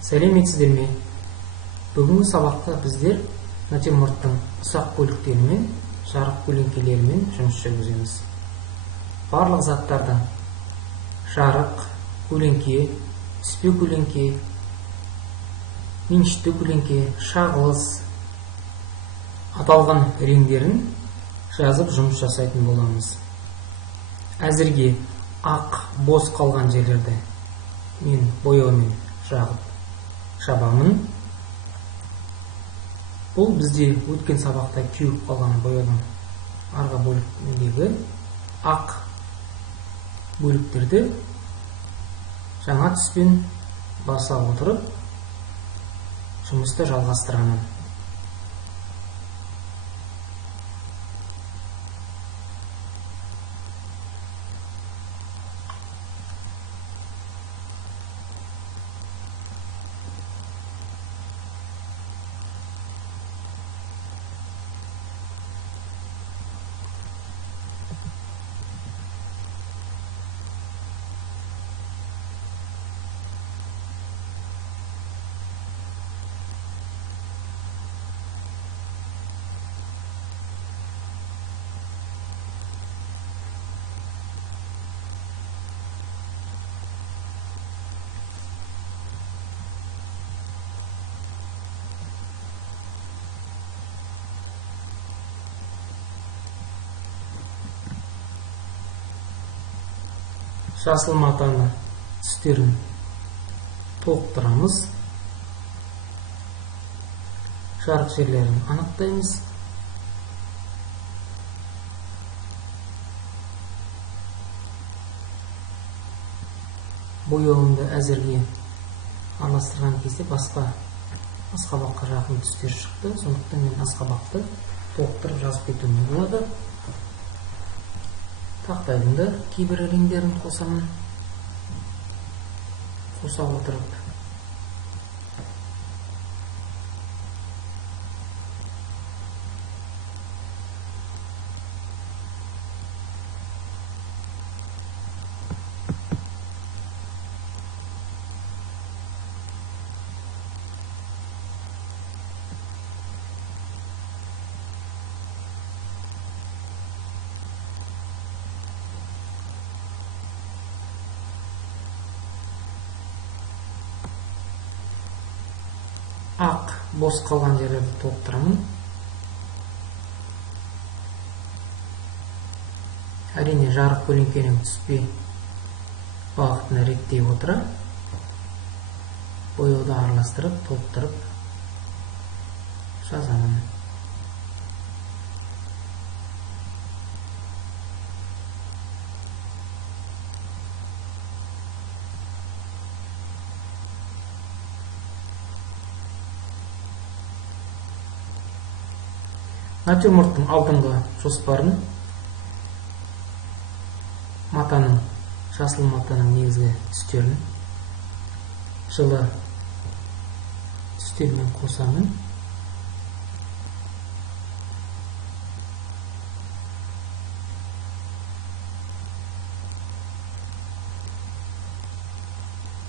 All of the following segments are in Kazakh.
Сәлеметсіздер ме? Бүгінгі сабақта біздер натюрморттың ұсақ бөліктерімен, жарық көлеңкелерімен жұмыс жүргіземіз. Барлық заттардың жарық, көлеңке, түспе көлеңке, меншікті көлеңке, шағылыс аталған реңдерін жазып жұмыс жасайтын боламыз. Әзірге ақ, бос қалған жерлерді мен бояумен жағып шабамын. Бұл бізде өткен сабақта кеуіп қалған бояудың арғы бөлігіндегі ақ бөліктерді жаңа түспен баса отырып жұмысты жалғастырамын. Жасыл матаны түстерін толықтырамыз. Жарық жерлерін анықтаймыз. Бояуымды әзірге араластырған кезде басқа асқабаққа жақын түстер шықты. Сондықтан мен асқабақты толықтырып жазып кетуіме болады. Тақтайдың да кейбір реңдерін қосамын. Қоса отырып ақ, бос қалған жерлерді толықтырамын. Әрине жарық көлеңкенің түспе бағытына реттей отыра бояуды араластырып, толықтырып жазамын. Натюрморттың алдыңғы жоспарын матаның, жасыл матаның негізгі түстерін жылы түстермен қосамын.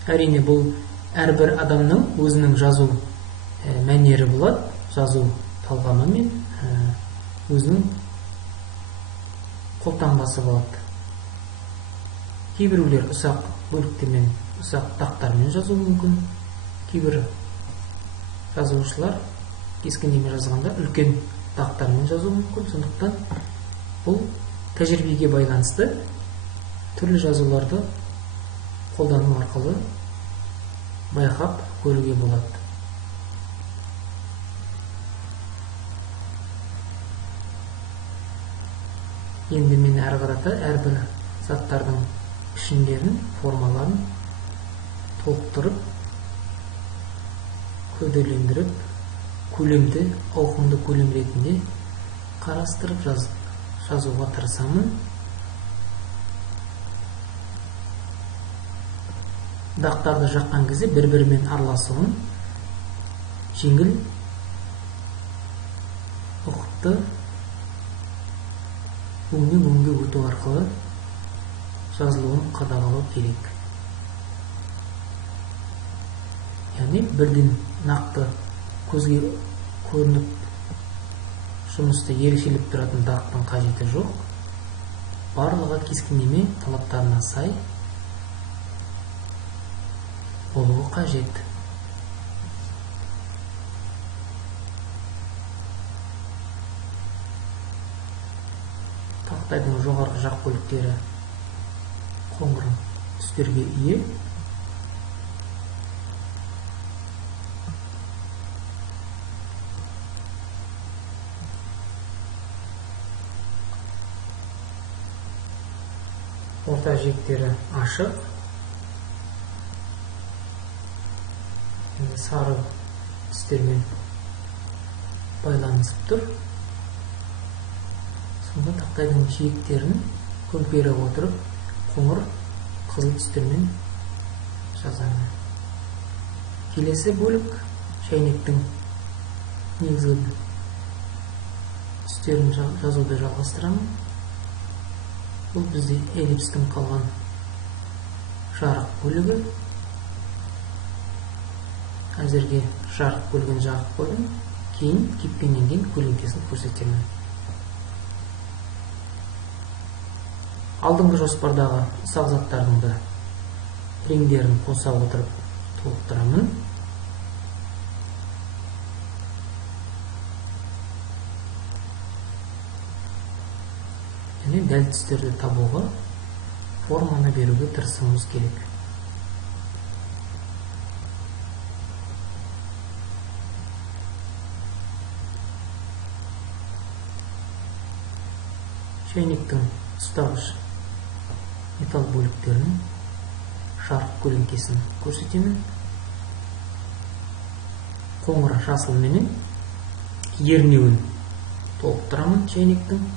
Әрине бұл әрбір адамның өзінің жазу мәнері болады, жазу талғамы мен өзінің қолтаңбасы болады. Кейбіреулер ұсақ бөліктермен, ұсақ тақтармен жазу мүмкін. Кейбір жазушылар кескіндеме жазғанда үлкен тақтармен жазу мүмкін. Сондықтан бұл тәжірибеге байланысты түрлі жазуларды қолдану арқылы байқап көруге болады. Енді мен әрі қарата әрбір заттардың пішіндерін, формаларын толықтырып, көделендіріп, көлемді, ауқымды көлем ретінде қарастырып жазуға тырысамын. Дақтарды жаққан кезде бір-бірімен араласуын жеңіл, ұқыпты өңнен-өңге өту арқылы жазылуын қадағалау керек. яғни бірден нақты көзге көрініп жұмысты ерекшелеп тұратын дақтың қажеті жоқ. Барлығы кескіндеме талаптарына сай болуы қажет. Тақтайдың жоғарғы жақ бөліктері қоңыр түстерге ие. Орта жиектері ашық. Сары түстермен байланысып тұр. Сонда тақтайдың жиектерін көмкере отырып, қоңыр қызыл түстермен жазамын. Келесі бөлік шәйнектің негізгі түстерін жазуды жалғастырамын. Бұл бізде эллипстің қалған жарық бөлігі. Әзірге жарық бөлігін жағып қойдым. Кейін кепкеннен кейін көлеңкесін көрсетемін. Алдыңғы жоспардағы ұсақ заттардың да реңдерін қоса отырып толықтырамын. Және дәл түстерді табуға, форманы беруге тырысуымыз керек. Шәйнектің ұстағыш металл бөліктерінің жарық көлеңкесін көрсетемін. Қоңыр жасыл менен ернеуін толықтырамын шәйнектің.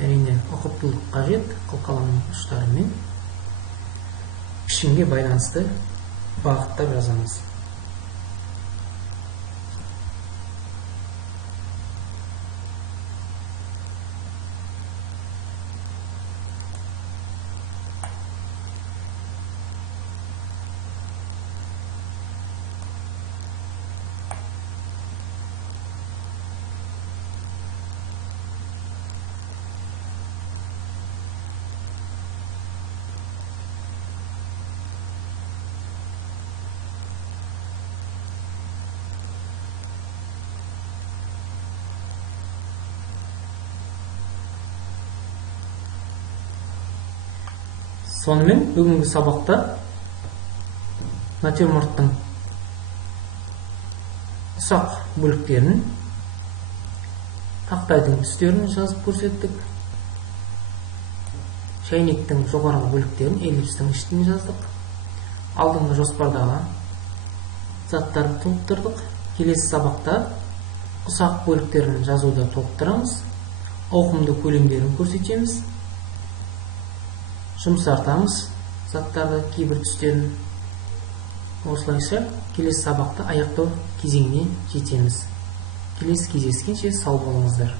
Әрине ұқыптылық қажет, қылқаламның ұштарымен пішінге байланысты бағыттар жазамыз. Сонымен бүгінгі сабақта натюрморттың ұсақ бөліктерін, тақтайдың түстерін жазып көрсеттік. Шәйнектің жоғарғы бөліктерін, эллипстің іштін жаздық. Алдыңғы жоспардағы заттарды толықтырдық. Келесі сабақта ұсақ бөліктерін жазуды толықтырамыз. Ауқымды көлемдерін көрсетеміз. Жұмсартамыз заттарды, кейбір түстерін. Осылайша келесі сабақты аяқтау кезеңіне жетеміз. Келесі кездескенше сау болыңыздар.